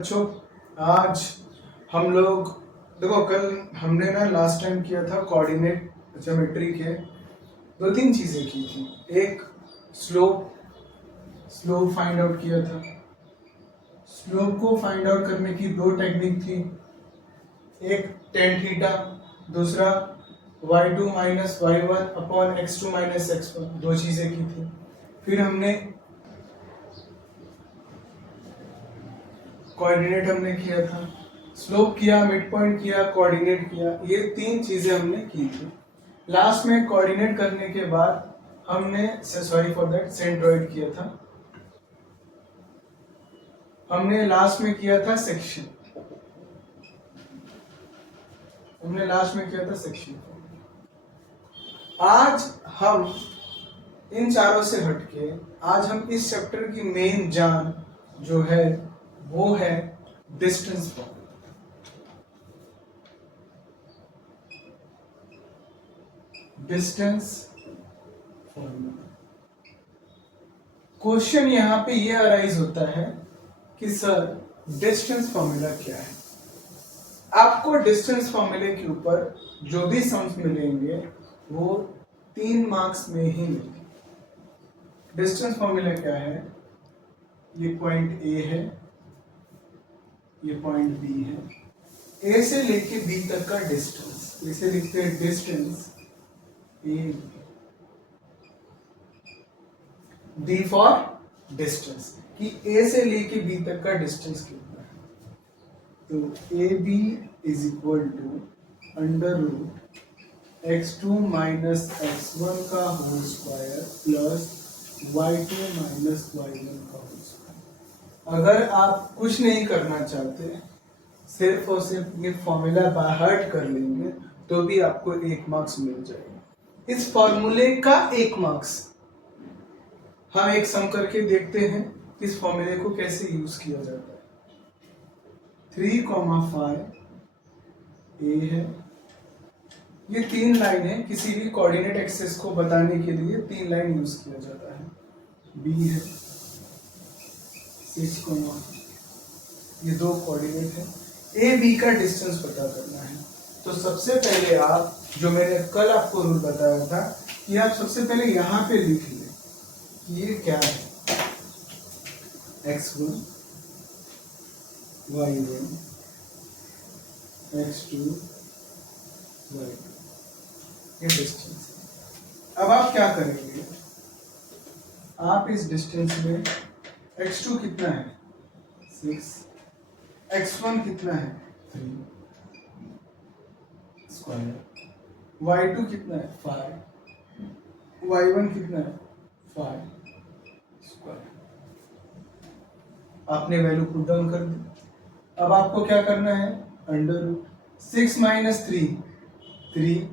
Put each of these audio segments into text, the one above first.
बच्चों, आज हम लोग देखो, कल हमने ना लास्ट टाइम किया था कोऑर्डिनेट ज्योमेट्री के दो तीन चीजें की थी। एक स्लोप फाइंड आउट किया था। स्लोप को फाइंड आउट करने की दो टेक्निक थी, एक टेन थीटा, दूसरा y2 minus y1 upon x2 minus x1, दो चीजें की थी। फिर हमने कोऑर्डिनेट हमने किया था, स्लोप किया, मिड पॉइंट किया, कोऑर्डिनेट किया, ये तीन चीजें हमने की थी। लास्ट में कोऑर्डिनेट करने के बाद हमने सॉरी फॉर दैट सेंट्रोइड किया था। हमने लास्ट में किया था सेक्शन। आज हम इन चारों से हटके आज हम इस चैप्टर की मेन जान जो है वो है डिस्टेंस फॉर्मूला। क्वेश्चन यहाँ पे ये अराइज होता है कि सर डिस्टेंस फॉर्मूला क्या है। आपको डिस्टेंस फॉर्मूले के ऊपर जो भी सम्स मिलेंगे वो 3 मार्क्स में ही मिलेंगे। डिस्टेंस फॉर्मूला क्या है? ये पॉइंट ए है, ये पॉइंट बी है। ए से लेके बी तक का डिस्टेंस, इसे लिखते हैं distance A. D for distance, कि ए से लेके बी तक का डिस्टेंस कितना है। तो A B is equal to under root x2 minus x1 का whole square plus y2 minus y1 का होल स्क्वायर। अगर आप कुछ नहीं करना चाहते, सिर्फ और सिर्फ ये फॉर्मूला बाय हार्ट कर लेंगे तो भी आपको 1 मार्क्स मिल जाएगा। इस फॉर्मूले का 1 मार्क्स हम एक सम करके देखते हैं इस फॉर्मूले को कैसे यूज किया जाता है। 3,5 ए है, ये 3 लाइन है, किसी भी कोऑर्डिनेट एक्सिस को बताने के लिए 3 लाइन यूज किया जाता है। बी है 6, ये 2 कोऑर्डिनेट है। ए बी का डिस्टेंस पता करना है। तो सबसे पहले आप, जो मैंने कल आपको रूल बताया था, कि आप सबसे पहले यहाँ पे लिख लें कि ये क्या है, x1 y1 x2 y2, ये डिस्टेंस है। अब आप क्या करेंगे, आप इस डिस्टेंस में x2 कितना है 6, x1 कितना है 3 स्क्वायर, y2 कितना है 5, y1 कितना है 5 स्क्वायर। आपने वैल्यू पुट डाउन कर दी। अब आपको क्या करना है, under root 6 minus 3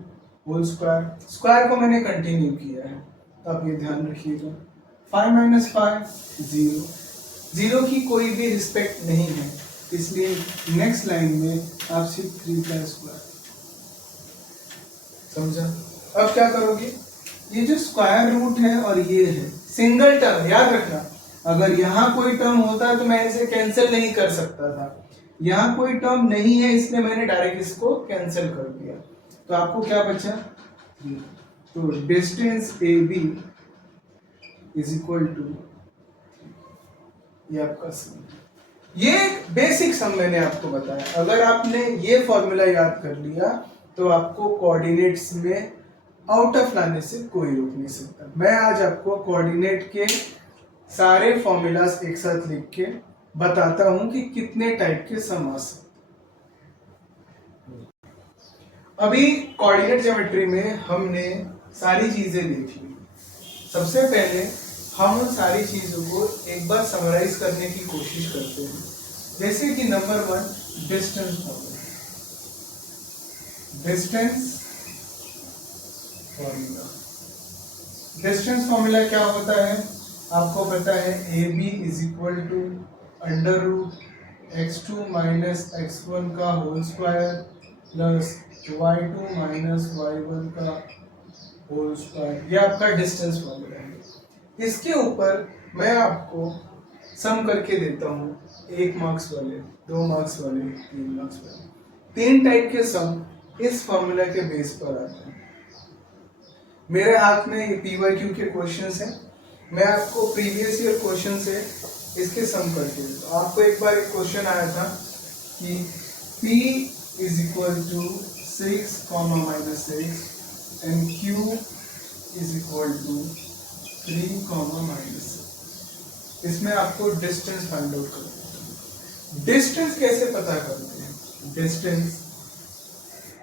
whole square, square को मैंने कंटिन्यू किया है तो आप ये ध्यान रखिएगा। 5 माइनस 5 0, 0 की कोई भी रिस्पेक्ट नहीं है, इसलिए नेक्स्ट लाइन में आप सिर्फ 3 का स्क्वायर। समझा? अब क्या करोगे, ये जो स्क्वायर रूट है और ये है सिंगल टर्म, याद रखना। अगर यहाँ कोई टर्म होता तो मैं इसे कैंसिल नहीं कर सकता था, यहाँ कोई टर्म नहीं है इसलिए मैंने डायरेक्ट इसको कैंसिल कर दिया। तो आपको क्या बचा, तो distance A B is equal to, ये आपका सम। ये बेसिक सम मैंने आपको बताया। अगर आपने ये फॉर्मूला याद कर लिया तो आपको कोऑर्डिनेट्स में आउट ऑफ लाने से कोई रोक नहीं सकता। मैं आज आपको कोऑर्डिनेट के सारे फॉर्मूलाज एक साथ लिख के बताता हूं कि कितने टाइप के सम आ सकते। अभी कोऑर्डिनेट ज्योमेट्री में हमने सारी चीजें देख ली। सबसे पहले हम उन सारी चीजों को एक बार समराइज करने की कोशिश करते हैं। जैसे कि number 1, distance formula. Distance formula क्या होता है, आपको पता है, A B is equal to under root x2 minus x1 का whole square plus y2 minus y1 का होल स्क्वायर। ये आपका डिस्टेंस फॉर्मूला है। इसके ऊपर मैं आपको सम करके देता हूँ, 1 मार्क्स वाले, 2 मार्क्स वाले, 3 मार्क्स वाले, 3 टाइप के सम इस फॉर्मूला के बेस पर आते हैं। मेरे हाथ में ये PYQ के क्वेश्चंस हैं, मैं आपको प्रीवियस ईयर क्वेश्चन से इसके सम करके देता हूँ। आपको एक बार एक क्वेश्चन आया था कि P is equal to 6, -6 and Q is equal to 3, -6। इसमें आपको डिस्टेंस फाइंड आउट करना है। डिस्टेंस कैसे पता करते हैं? डिस्टेंस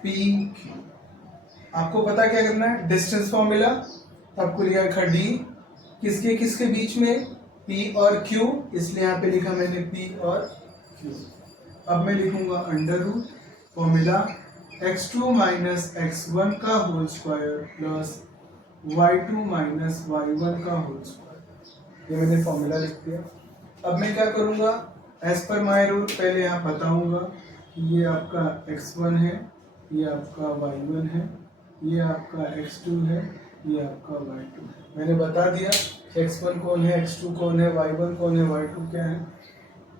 PQ, आपको पता क्या करना है? डिस्टेंस फॉर्मूला आपको लिया था D, किसके किसके बीच में? P और Q, इसलिए यहाँ पे लिखा मैंने P और Q। अब मैं लिखूंगा under root formula x2 minus x1 का whole square plus y2 minus y1 का होल स्क्वायर। ये मैंने फॉर्मूला लिख दिया। अब मैं क्या करूंगा? एज पर माई रूल पहले यहाँ बताऊंगा कि ये आपका x1 है, ये आपका y1 है, ये आपका x2 है, ये आपका y2 है। मैंने बता दिया x1 कौन है, x2 कौन है, y1 कौन है, y2 क्या है।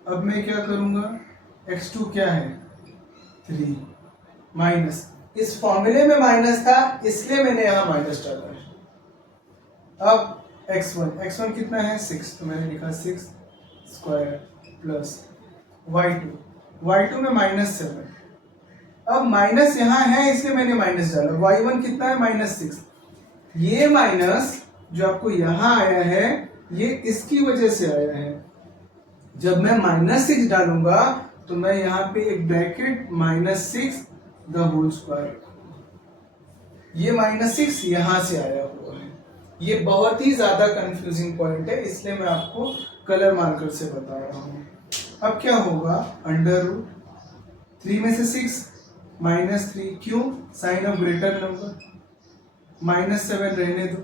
अब मैं क्या करूंगा? x2 क्या है? 3 माइनस, इस फॉर्मूले में माइनस था इसलिए मैंने यहाँ माइनस डाला है। अब x1 कितना है? 6, तो मैंने लिखा 6 स्क्वायर प्लस y2 में -7। अब माइनस यहाँ है इसलिए मैंने माइनस डाला। y1 कितना है? -6। ये माइनस जो आपको यहाँ आया है ये इसकी वजह से आया है। जब मैं -6 डालूंगा तो मैं यहाँ पे एक ब्रैकेट -6 द होल स्क्वायर, ये -6 यहाँ से आया हुआ है। ये बहुत ही ज्यादा कंफ्यूजिंग पॉइंट है, इसलिए मैं आपको कलर मार्कर से बता रहा हूँ। अब क्या होगा? अंडर रूट 3 में से 6 -3, क्यों? साइन ऑफ ग्रेटर नंबर, -7 रहने दो।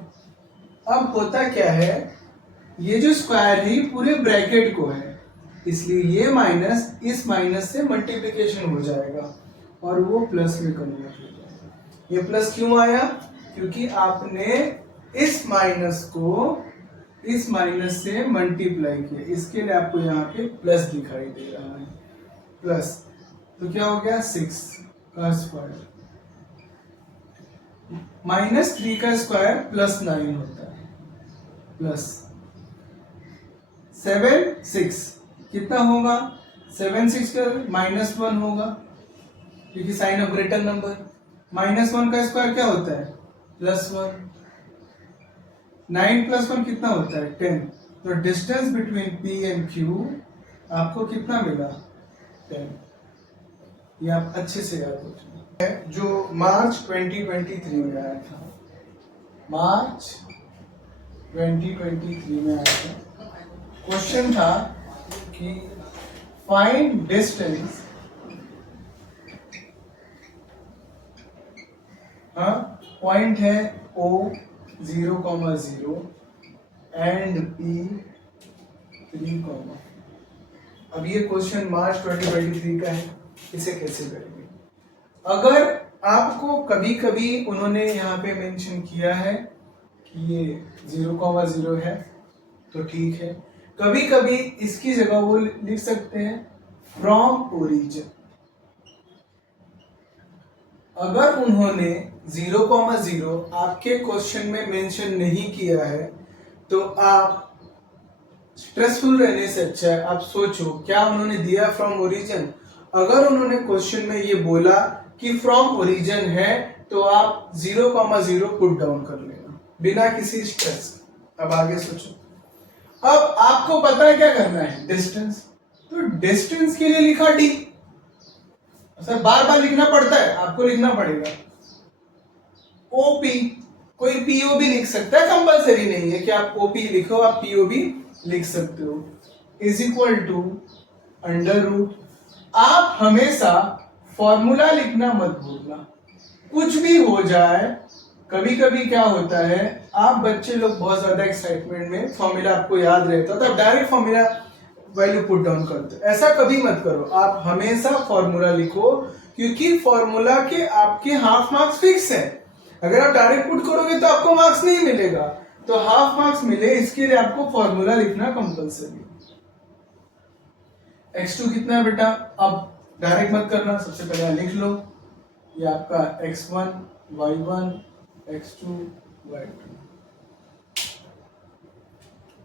अब होता क्या है? ये जो स्क्वायर है पूरे ब्रैकेट को है, इसलिए ये माइनस इस माइनस से मल्टीप्लिकेशन हो जाएगा और वो प्लस में कन्वर्ट हो जाएगा। ये प्लस क्यों आया? क्योंकि आपने इस माइनस को इस माइनस से मल्टीप्लाई किया, इसके लिए आपको यहाँ पे प्लस दिखाई दे रहा है। प्लस तो क्या हो गया? 6 का स्क्वायर -3 का स्क्वायर +9 होता है, प्लस 7 6 कितना होगा? 7 6 का -1 होगा क्योंकि साइन ऑफ ग्रेटर नंबर। -1 का स्क्वायर क्या होता है? +1। 9 + 1 कितना होता है? 10। तो distance between P and Q आपको कितना मिला? 10। ये आप अच्छे से याद रखिए। जो मार्च 2023 में आया था, मार्च 2023 में आया था, क्वेश्चन था कि फाइंड डिस्टेंस, हाँ पॉइंट है O 0,0 एंड P 3, अब ये क्वेश्चन मार्च 2023 का है, इसे कैसे करेंगे? अगर आपको कभी कभी उन्होंने यहाँ पे मेंशन किया है कि ये 0,0 है तो ठीक है, कभी कभी इसकी जगह वो लिख सकते हैं फ्रॉम ओरिजिन। अगर उन्होंने 0,0 आपके क्वेश्चन में मेंशन नहीं किया है तो आप स्ट्रेसफुल रहने से अच्छा है आप सोचो क्या उन्होंने दिया फ्रॉम ओरिजिन। अगर उन्होंने क्वेश्चन में ये बोला कि फ्रॉम ओरिजिन है तो आप 0,0 पुट डाउन कर लेना बिना किसी स्ट्रेस। अब आगे सोचो। अब आपको पता है क्या करना है? डिस्टेंस। तो डिस्टेंस के लिए लिखा D। सर बार बार लिखना पड़ता है? आपको लिखना पड़ेगा OP। कोई PO भी लिख सकता है, कंपलसरी नहीं है कि आप OP लिखो, आप PO भी लिख सकते हो। Is equal to under root. आप हमेशा फॉर्मूला लिखना मत भूलना, कुछ भी हो जाए। कभी कभी क्या होता है, आप बच्चे लोग बहुत ज्यादा एक्साइटमेंट में फॉर्मूला आपको याद रहता है तो आप direct formula value put down करते हो। ऐसा कभी मत करो, आप हमेशा फॉर्मूला लिखो क्योंकि फॉर्मूला के आपके हाफ मार्क्स फिक्स है। अगर आप डायरेक्ट पुट करोगे तो आपको मार्क्स नहीं मिलेगा, तो हाफ मार्क्स मिले इसके लिए आपको फॉर्मूला लिखना कंपलसरी। x2 कितना है बेटा, अब डायरेक्ट मत करना, सबसे पहले यहाँ लिख लो, ये आपका x1 y1 x2 y2,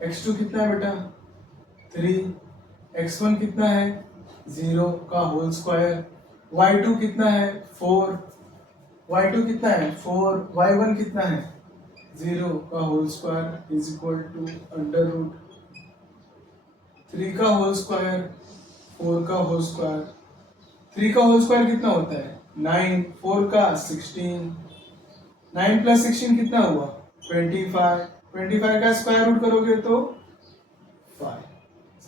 x2 कितना है बेटा 3, x1 कितना है 0 का होल स्क्वायर, y2 कितना है 4, y2 कितना है 4, y1 कितना है 0 का whole square is equal to under root 3 का होल स्क्वायर 4 का होल स्क्वायर, 3 का होल स्क्वायर कितना होता है 9, 4 का 16, 9 प्लस 16 कितना हुआ 25, 25 का स्क्वायर रूट करोगे तो 5।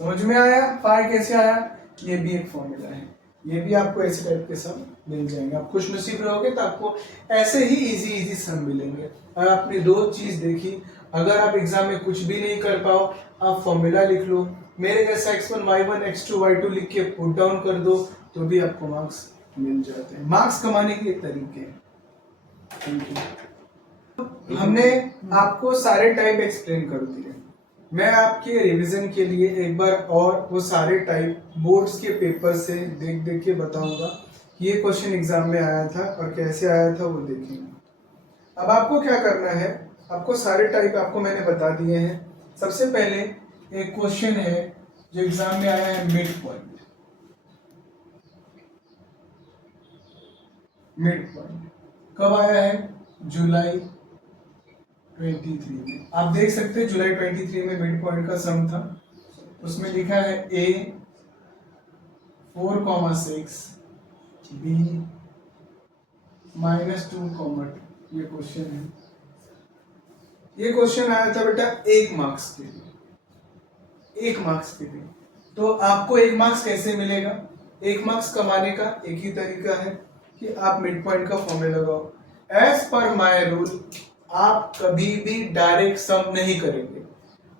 समझ में आया 5 कैसे आया, ये भी एक फॉर्मूला है, ये भी आपको ऐसे टाइप के सम मिल जाएंगे। आप खुश नसीब रहोगे तो आपको ऐसे ही इजी सम मिलेंगे। और आपने दो चीज देखी, अगर आप एग्जाम में कुछ भी नहीं कर पाओ आप फॉर्मूला लिख लो, मेरे जैसा x1 y1 x2 y2 लिख के पुट डाउन कर दो तो भी आपको मार्क्स मिल जाते हैं। मार्क्स कमाने के तरीके हैं। Thank you. हमने आपको सारे टाइप एक्सप्लेन कर दिए, मैं आपके रिवीजन के लिए एक बार और वो सारे टाइप बोर्ड्स के पेपर से देख देख के बताऊंगा ये क्वेश्चन एग्जाम में आया था और कैसे आया था वो देखेंगे। अब आपको क्या करना है, आपको सारे टाइप आपको मैंने बता दिए हैं। सबसे पहले एक क्वेश्चन है जो एग्जाम में आया है मिड पॉइंट। मिड पॉइंट कब आया है, जुलाई 23 में। आप देख सकते हैं जुलाई 23 में मिड पॉइंट का सम था, उसमें लिखा है a 4,6 b -2, ये क्वेश्चन है। ये क्वेश्चन आया था बेटा 1 मार्क्स के लिए, 1 मार्क्स के लिए। तो आपको 1 मार्क्स कैसे मिलेगा, 1 मार्क्स कमाने का एक ही तरीका है कि आप मिड पॉइंट का फॉर्मूला लगाओ। एज पर माय रूल आप कभी भी डायरेक्ट सम नहीं करेंगे।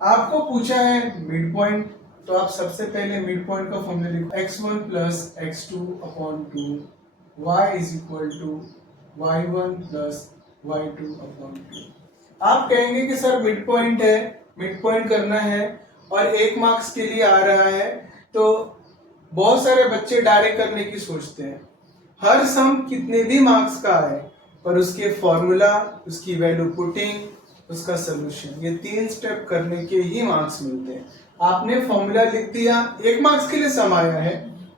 आपको पूछा है मिड पॉइंट, तो आप सबसे पहले मिड पॉइंट का फॉर्मूला लिखो, x1 plus x2 upon 2 y is equal to y1 plus y2 upon 2। आप कहेंगे कि सर मिड पॉइंट है, मिड पॉइंट करना है और 1 मार्क्स के लिए आ रहा है, तो बहुत सारे बच्चे डायरेक्ट करने की सोचते हैं। हर सम कितने भी मार्क्स का आए पर उसके फॉर्मूला, उसकी वैल्यू पुटिंग, उसका सोल्यूशन, ये 3 स्टेप करने के ही मार्क्स मिलते हैं। आपने फॉर्मूला लिख दिया, 1 मार्क्स के लिए सम आया है,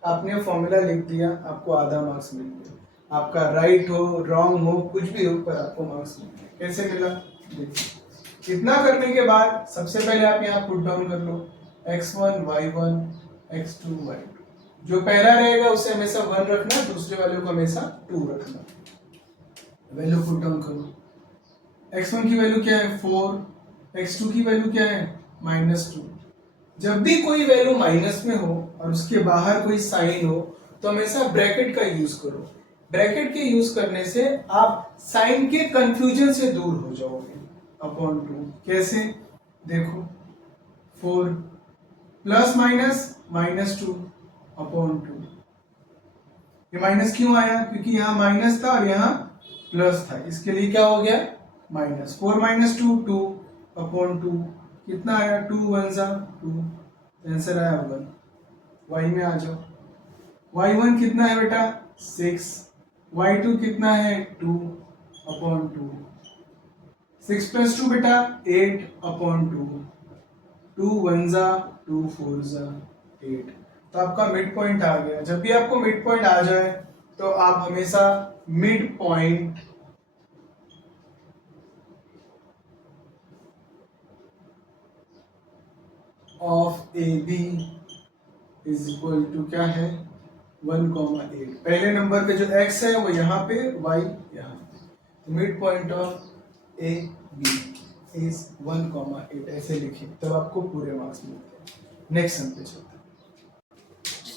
आपने फॉर्मूला लिख दिया, आपको आधा मार्क्स मिल गया। आपका राइट हो रॉन्ग हो कुछ भी हो पर आपको मार्क्स मिल गया। कैसे मिला देखिए। इतना करने के बाद सबसे पहले आप यहाँ पुट डाउन कर लो, x1 y1 x2 y2। जो पहला रहेगा उसे हमेशा 1 रखना, दूसरे वाले को हमेशा 2 रखना। वैल्यू पुट डाउन करो, x1 की वैल्यू क्या है 4, x2 की वैल्यू क्या है -2। जब भी कोई वैल्यू माइनस में हो और उसके बाहर कोई साइन हो तो हमेशा ब्रैकेट का यूज करो। ब्रैकेट के यूज करने से आप साइन के कंफ्यूजन से दूर हो जाओगे। अपॉन 2 कैसे, देखो 4 प्लस माइनस -2 अपॉन 2। ये माइनस क्यों आया, क्योंकि यहाँ माइनस था और यहाँ प्लस था, इसके लिए क्या हो गया माइनस। 4 - 2 2 अपॉन 2 कितना आया 2 1 2, आंसर आया 1। y में आ जाओ, y1 कितना है बेटा 6, y2 कितना है 2 अपॉन 2, 6 + 2 बेटा 8 अपॉन 2, 2 1 2 4 8। तो आपका मिड पॉइंट आ गया। जब भी आपको मिड पॉइंट आ जाए तो आप हमेशा mid point of A B is equal to क्या है 1,8। पहले नंबर पे जो x है वो यहाँ पे, y यहाँ पे, तो mid point of A B is 1,8 ऐसे लिखिए, तब आपको पूरे मार्क्स मिलते हैं। नेक्स्ट सम पे चलते हैं।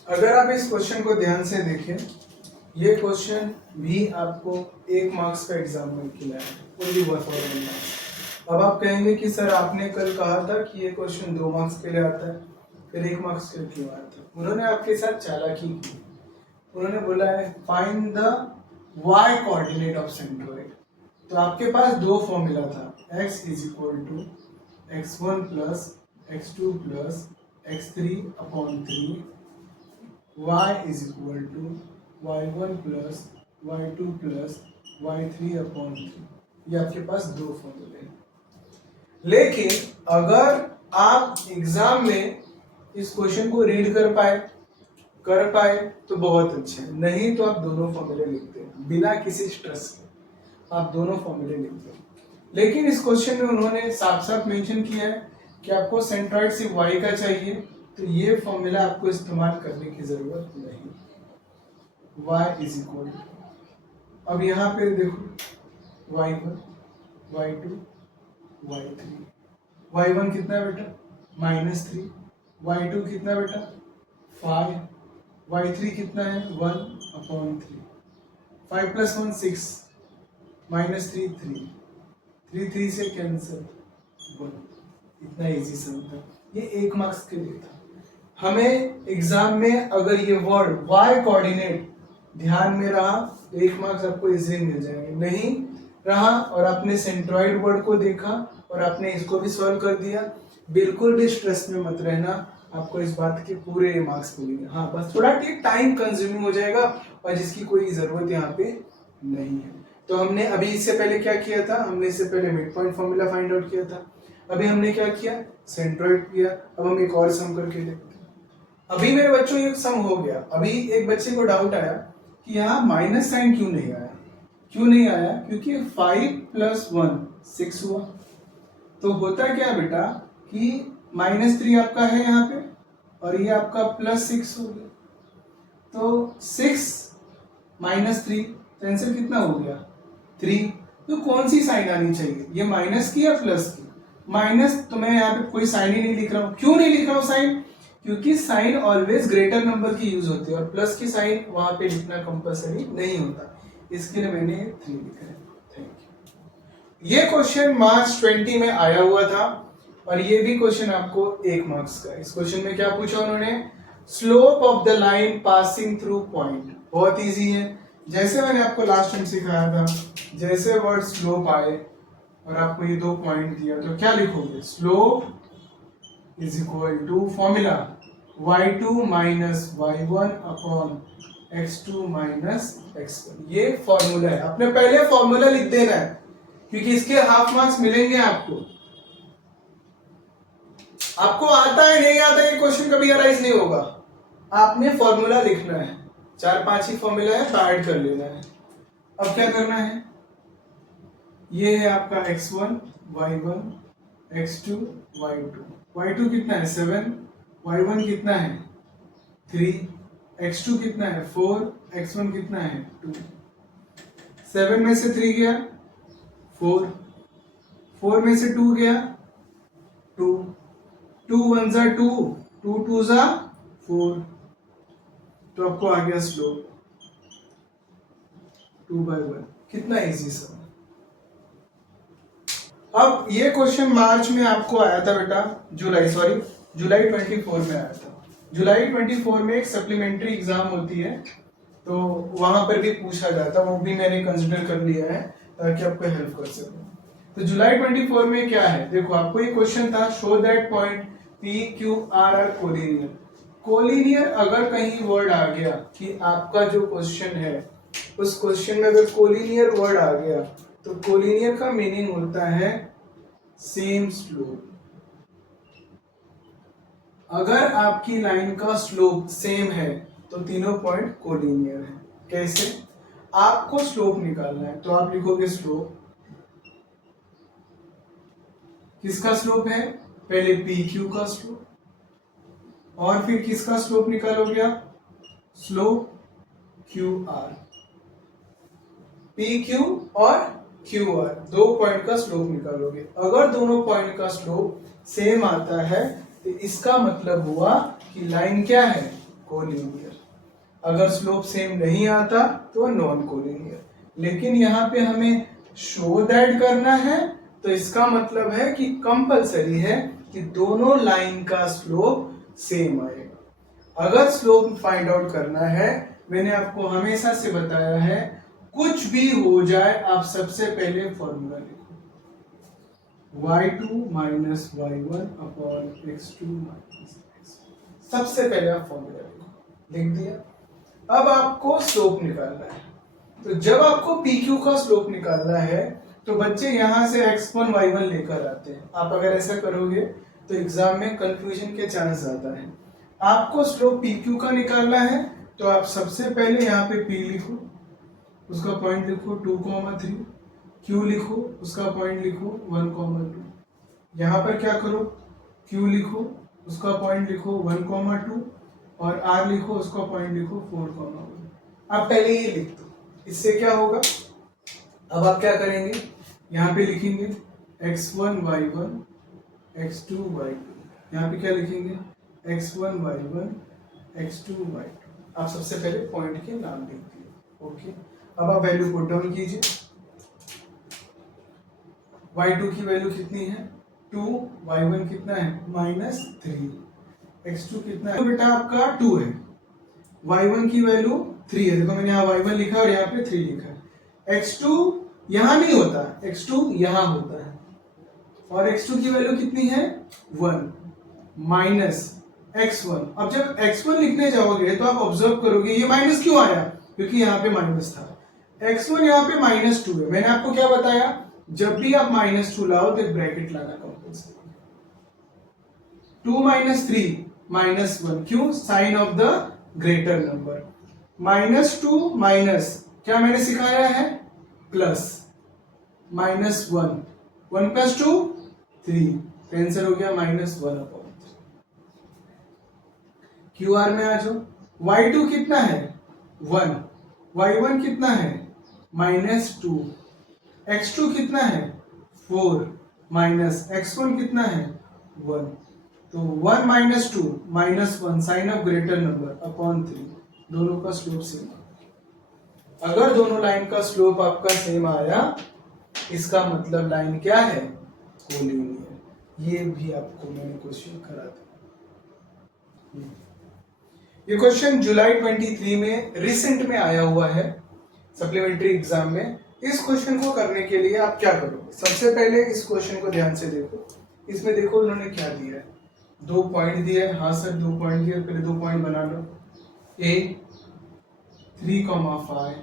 अगर आप इस क्वेश्चन को ध्यान से देखें, ये क्वेश्चन भी आपको 1 मार्क्स का एग्जाम में खिलाया है, ओनली 1 मार्क्स। अब आप कहेंगे कि सर आपने कल कहा था कि ये क्वेश्चन 2 मार्क्स के लिए आता है, फिर 1 मार्क्स के लिए क्यों आया था। उन्होंने आपके साथ चालाकी की, उन्होंने बोला है find the y coordinate of centroid. तो आपके पास 2 फॉर्मूला था, x is equal to x1 plus x2 plus x3 upon 3 y is equal to y1 plus y2 plus y3 upon 3। ये आपके पास दो फॉर्मूले हैं। लेकिन अगर आप एग्जाम में इस क्वेश्चन को रीड कर पाए तो बहुत अच्छा है, नहीं तो आप दोनों फॉर्मूले लिखते हैं बिना किसी स्ट्रेस के, आप दोनों फॉर्मूले लिखते हैं। लेकिन इस क्वेश्चन में उन्होंने साफ साफ मेंशन किया है कि आपको सेंट्रॉइड सिर्फ y का चाहिए, तो ये फॉर्मूला आपको इस्तेमाल करने की जरूरत नहीं। y इज इक्वल टू, अब यहाँ पे देखो y1 y2 y3, y1 कितना है बेटा -3, y2 कितना है बेटा 5, y3 कितना है 1/3, 5 + 1 6, -3 3, 3 3 से कैंसिल 1। इतना इजी सम था, ये 1 मार्क्स के लिए था। हमें एग्जाम में अगर ये वर्ड y कोऑर्डिनेट ध्यान में रहा तो 1 मार्क्स आपको इजीली मिल जाएंगे, नहीं रहा और आपने सेंट्रॉइड वर्ड को देखा और आपने इसको भी सॉल्व कर दिया, बिल्कुल भी स्ट्रेस में मत रहना, आपको इस बात के पूरे मार्क्स मिलेंगे। हाँ बस थोड़ा टाइम कंज्यूमिंग हो जाएगा और जिसकी कोई जरूरत यहाँ पे नहीं है। तो हमने अभी इससे पहले क्या किया था, हमने इससे पहले mid point formula find out किया था, अभी हमने क्या किया सेंट्रॉइड किया। अब हम एक और सम करके देखते हैं। अभी मेरे बच्चों एक सम हो गया, अभी एक बच्चे को डाउट आया कि यहाँ माइनस साइन क्यों नहीं आया, क्योंकि 5 + 1 6 हुआ। तो होता क्या बेटा कि -3 आपका है यहाँ पे और ये आपका +6 हो गया, तो 6 - 3 तो आंसर कितना हो गया 3। तो कौन सी साइन आनी चाहिए, ये माइनस की या प्लस की, माइनस। तो मैं यहाँ पे कोई साइन ही नहीं लिख रहा हूँ, क्यों नहीं लिख रहा हूँ साइन, क्योंकि साइन ऑलवेज ग्रेटर नंबर की यूज होती है और प्लस की साइन वहां पे लिखना कंपलसरी नहीं होता, इसके लिए मैंने 3 लिखा है। Thank you. ये क्वेश्चन मार्च 20 में आया हुआ था और ये भी क्वेश्चन आपको 1 मार्क्स का। इस क्वेश्चन में क्या पूछा उन्होंने, slope of the line passing through point. बहुत इजी है, जैसे मैंने आपको लास्ट टाइम सिखाया था, जैसे वर्ड स्लोप आए और आपको ये 2 पॉइंट दिया तो क्या लिखोगे, slope is equal to formula y2 - y1 upon x2 - x1। ये फॉर्मूला है, आपने पहले फॉर्मूला लिख देना है क्योंकि इसके हाफ मार्क्स मिलेंगे आपको। आपको आता है नहीं आता ये क्वेश्चन कभी अराइज नहीं होगा, आपने फॉर्मूला लिखना है, 4-5 ही फॉर्मूला है, ऐड कर लेना है। अब क्या करना है, ये है आपका x1 y1 x2 y2, y2 कितना है 7, y1 कितना है 3, x2 कितना है 4, x1 कितना है 2। 7 में से 3 गया 4, 4 में से 2 गया 2, 2 1 जा 2, 2 2 जा 4, तो आपको आ गया स्लोप 2/1। कितना इजी सम। अब ये क्वेश्चन मार्च में आपको आया था बेटा, जुलाई 24 में आया था। जुलाई 24 में एक सप्लीमेंट्री एग्जाम होती है तो वहां पर भी पूछा जाता, वो भी मैंने कंसिडर कर लिया है ताकि आपको हेल्प कर सकूं। तो जुलाई 24 में क्या है, देखो आपको ये क्वेश्चन था, show that point P Q R are collinear. Collinear अगर कहीं वर्ड आ गया कि आपका जो क्वेश्चन है उस क्वेश्चन में अगर कोलिनियर वर्ड आ गया तो कोलिनियर का मीनिंग होता है सेम स्लोप। अगर आपकी लाइन का स्लोप सेम है तो तीनों पॉइंट कोलिनियर है। कैसे, आपको स्लोप निकालना है तो आप लिखोगे स्लोप, किसका स्लोप है, पहले पी क्यू का स्लोप और फिर किसका स्लोप निकालोगे आप, slope Q R. P Q और क्यू आर दो पॉइंट का स्लोप निकालोगे, अगर दोनों पॉइंट का स्लोप सेम आता है तो इसका मतलब हुआ कि लाइन क्या है, कोलिनियर। अगर स्लोप सेम नहीं आता तो नॉन कोलिनियर। लेकिन यहाँ पे हमें शो दैट करना है तो इसका मतलब है कि कंपलसरी है कि दोनों लाइन का स्लोप सेम आएगा। अगर स्लोप फाइंड आउट करना है, मैंने आपको हमेशा से बताया है, कुछ भी हो जाए आप सबसे पहले फॉर्मूला लिखो, y2 - y1 upon x2 - x1। सबसे पहले आप फॉर्मूला लिखो, लिख दिया। अब आपको स्लोप निकालना है, तो जब आपको पी क्यू का स्लोप निकालना है तो बच्चे यहां से x1 y1 लेकर आते हैं। आप अगर ऐसा करोगे तो एग्जाम में कंफ्यूजन के चांस ज्यादा है। आपको स्लोप पी क्यू का निकालना है तो आप सबसे पहले यहाँ पे p लिखो, उसका पॉइंट लिखो 2,3, q लिखो, उसका पॉइंट लिखो 1,2। यहाँ पर क्या करो, q लिखो, उसका पॉइंट लिखो 1,2 और r लिखो, उसका पॉइंट लिखो 4,1। आप पहले ये लिख दो, इससे क्या होगा। अब आप क्या करेंगे, यहाँ पे लिखेंगे x1 y1 x2 y2, यहाँ पे क्या लिखेंगे x1 y1 x2 y2। आप सबसे पहले पॉइंट के नाम लिख दिए। ओके, अब आप वैल्यू पुट डाउन कीजिए। y2 की वैल्यू कितनी है 2, y1 कितना है -3, x2 कितना है, तो बेटा आपका 2 है, y1 की वैल्यू 3 है। देखो मैंने यहाँ y1 लिखा और यहाँ पे 3 लिखा है। x2 यहाँ नहीं होता, x2 यहाँ होता है, और x2 की वैल्यू कितनी है 1 माइनस x1। अब जब x1 लिखने जाओगे तो आप ऑब्जर्व करोगे ये माइनस क्यों आया, क्योंकि यहाँ पे माइनस था। x1 यहाँ पे -2 है। मैंने आपको क्या बताया, जब भी आप -2 लाओ तो एक ब्रैकेट लाना कंपल्सरी। 2 - 3 -1, क्यों, sign of the greater number. -2 minus क्या मैंने सिखाया है प्लस, -1, 1 + 2 3, तो आंसर हो गया -1/3। QR में आ जाओ, y2 कितना है 1, y1 कितना है -2, x2 कितना है 4 माइनस x1 कितना है 1, तो 1 - 2 -1 sign of greater number upon 3, दोनों का स्लोप सेम। अगर दोनों लाइन का स्लोप आपका सेम आया इसका मतलब लाइन क्या है, कोलिनियर। ये भी आपको मैंने क्वेश्चन करा था। ये क्वेश्चन जुलाई 23 में रिसेंट में आया हुआ है सप्लीमेंट्री एग्जाम में। इस क्वेश्चन को करने के लिए आप क्या करोगे, सबसे पहले इस क्वेश्चन को ध्यान से देखो। इसमें देखो उन्होंने क्या दिया है, 2 पॉइंट दिए। हाँ सर 2 पॉइंट दिए, पहले 2 पॉइंट बना लो। A 3,5,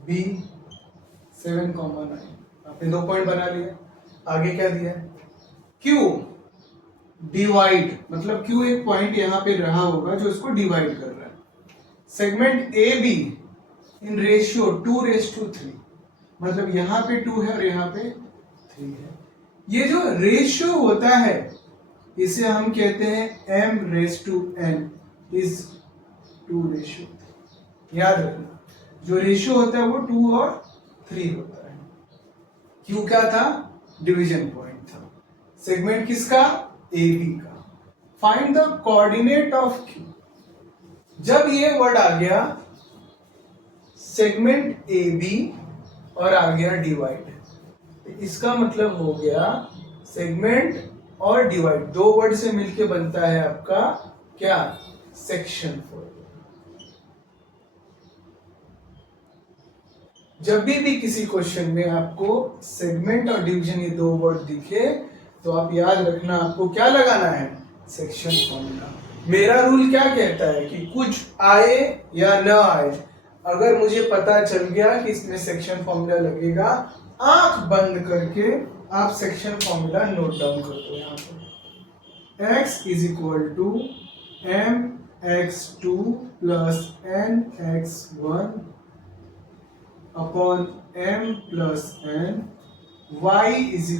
B 7,9। आपने 2 पॉइंट बना लिया। आगे क्या दिया, Q डिवाइड, मतलब Q एक पॉइंट यहां पे रहा होगा जो इसको डिवाइड कर रहा है। सेगमेंट AB इन रेशियो 2:3, मतलब यहां पे 2 है और यहां पे 3 है। ये जो रेशियो होता है इसे हम कहते हैं m/n इज 2:3। याद रखना, जो रेशियो होता है वो 2 और 3 होता है। Q क्या था, डिवीजन पॉइंट था। सेगमेंट किसका, AB का। Find the coordinate of Q। जब ये वर्ड आ गया सेगमेंट AB और आ गया डिवाइड, इसका मतलब हो गया सेगमेंट और डिवाइड, 2 वर्ड से मिलके बनता है आपका क्या, सेक्शन। जब भी किसी क्वेश्चन में आपको सेगमेंट और डिवीजन ये 2 वर्ड दिखे तो आप याद रखना आपको क्या लगाना है, सेक्शन फॉर्मूला। मेरा रूल क्या कहता है कि कुछ आए या न आए, अगर मुझे पता चल गया कि इसमें सेक्शन फॉर्मूला लगेगा, आंख बंद करके आप सेक्शन फॉर्मूला नोट डाउन कर दो। यहाँ पर x = mx2 + nx1 upon m + n, y =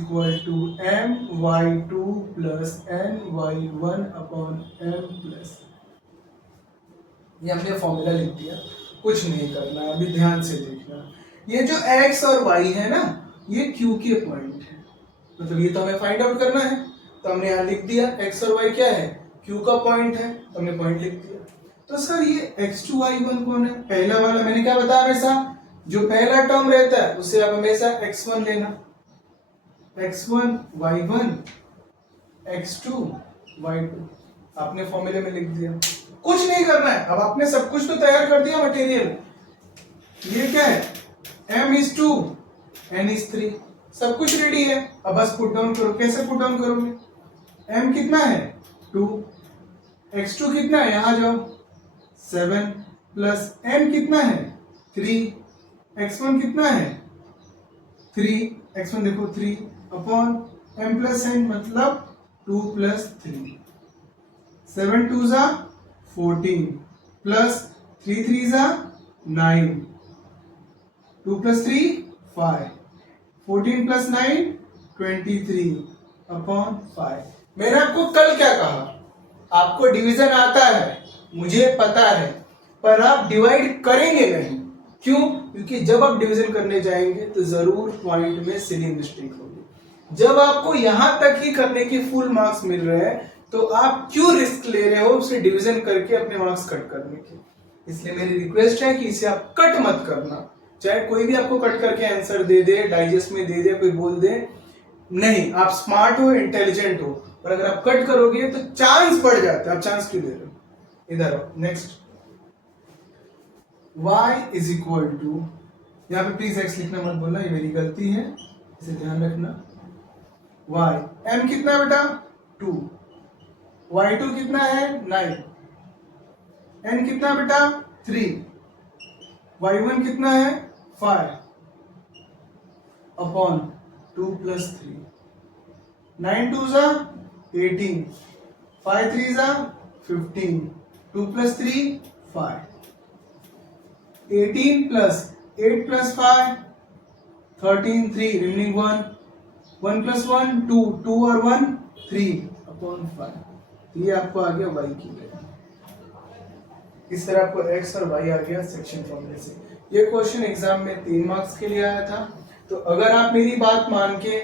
my2 + ny1 upon m + ये हमने फॉर्मूला लिख दिया। कुछ नहीं करना, अभी ध्यान से देखना। ये जो x और y है ना, ये q के पॉइंट है, मतलब ये तो हमें फाइंड आउट करना है, तो हमने यहाँ लिख दिया x और y क्या है, q का पॉइंट है, तो हमने पॉइंट लिख दिया। तो सर ये x2 y1 कौन है, पहला वाला। मैंने क्या बताया, हमेशा जो पहला टर्म रहता है उसे आप हमेशा x1 लेना, x1 y1 x2 y2, आपने फॉर्मूले में लिख दिया। कुछ नहीं करना है, अब आपने सब कुछ तो तैयार कर दिया मटेरियल। ये क्या है, m is 2 n is 3, सब कुछ रेडी है। अब बस पुट डाउन करो। कैसे पुट डाउन करोगे, m कितना है 2, x2 कितना है, यहां जाओ 7 प्लस m कितना है 3, x1 कितना है 3, x1 देखो 3 अपॉन m प्लस n मतलब 2 प्लस 3, 7 2 जा 14 प्लस 3 3 जा 9, 2 प्लस 3 5, 14 प्लस 9 23 अपॉन 5। मैंने आपको कल क्या कहा, आपको डिवीजन आता है, मुझे पता है, पर आप डिवाइड करेंगे नहीं। क्यों? क्योंकि जब आप डिवीजन करने जाएंगे तो जरूर पॉइंट में सिली मिस्टेक होगी। जब आपको यहां तक ही करने की फुल मार्क्स मिल रहे हैं तो आप क्यों रिस्क ले रहे हो उसे डिवीजन करके अपने मार्क्स कट करने के। इसलिए मेरी रिक्वेस्ट है कि इसे आप कट मत करना। चाहे कोई भी आपको कट करके आंसर दे दे, डाइजेस्ट में दे दे, कोई बोल दे, नहीं, आप स्मार्ट हो, इंटेलिजेंट हो, और अगर आप कट करोगे तो चांस बढ़ जाता है। आप चांस क्यों दे रहे हो? इधर आओ। Next, y is equal to, यहाँ पे प्लीज x लिखना मत बोलना, ये मेरी गलती है, इसे ध्यान रखना। y m कितना है बेटा 2, y2 कितना है 9, n कितना बेटा 3, y1 कितना है 5 अपॉन 2 प्लस 3, 9 2 जा 18, 5 3 जा 15, 2 plus 3 5, 18 plus 8 plus 5 13, 3 remaining 1, 1 plus 1 2, 2 और 1 3 अपॉन 5। ये आपको आ गया y की वैल्यू। इस तरह आपको x और y आ गया सेक्शन फॉर्मूले से। ये क्वेश्चन एग्जाम में 3 मार्क्स के लिए आया था। तो अगर आप मेरी बात मान के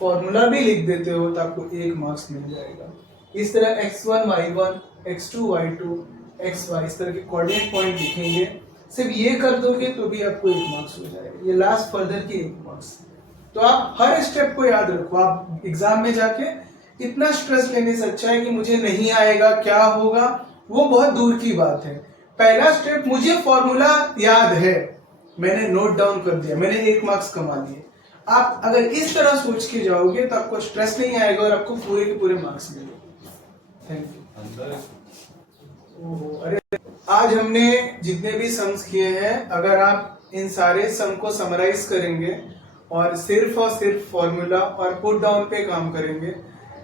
फॉर्मूला भी लिख देते हो तो आपको 1 मार्क्स मिल जाएगा। इस तरह x1 y1 x2 y2 xy इस तरह के कोऑर्डिनेट पॉइंट लिखेंगे, सिर्फ ये कर दोगे तो भी आपको 1 मार्क्स हो जाएगा। ये लास्ट फर्दर की 1 मार्क्स। तो आप हर स्टेप को याद रखो। आप एग्जाम में जाके इतना स्ट्रेस लेने से अच्छा है कि मुझे नहीं आएगा, क्या होगा, वो बहुत दूर की बात है। पहला स्टेप, मुझे फॉर्मूला याद है, मैंने नोट डाउन कर दिया, मैंने 1 मार्क्स कमा लिए। आप अगर इस तरह सोच के जाओगे तो आपको स्ट्रेस नहीं आएगा और आपको पूरे के पूरे मार्क्स मिलेंगे। Thank you. अरे आज हमने जितने भी सम्स किए हैं, अगर आप इन सारे सम को समराइज करेंगे और सिर्फ फॉर्मूला और पुट डाउन पे काम करेंगे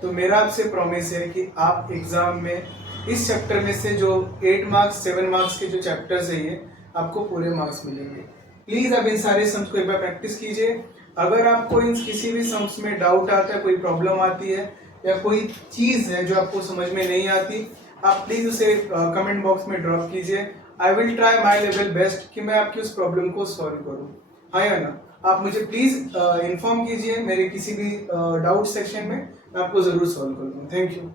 तो मेरा आपसे प्रॉमिस है कि आप एग्जाम में इस चैप्टर में से जो 8 मार्क्स 7 मार्क्स के जो चैप्टर्स है ये आपको पूरे मार्क्स मिलेंगे। प्लीज आप इन सारे सम्स को एक बार प्रैक्टिस कीजिए। अगर आपको इन किसी भी सम्स में डाउट आता है, कोई प्रॉब्लम आती है या कोई चीज है जो आपको समझ में नहीं आती, आप प्लीज उसे कमेंट बॉक्स में ड्रॉप कीजिए। I will try my level best कि मैं आपकी उस प्रॉब्लम को सॉल्व करूँ। हाँ या ना? आप मुझे प्लीज इन्फॉर्म कीजिए मेरे किसी भी डाउट सेक्शन में, मैं आपको जरूर सॉल्व कर दूँ। Thank you.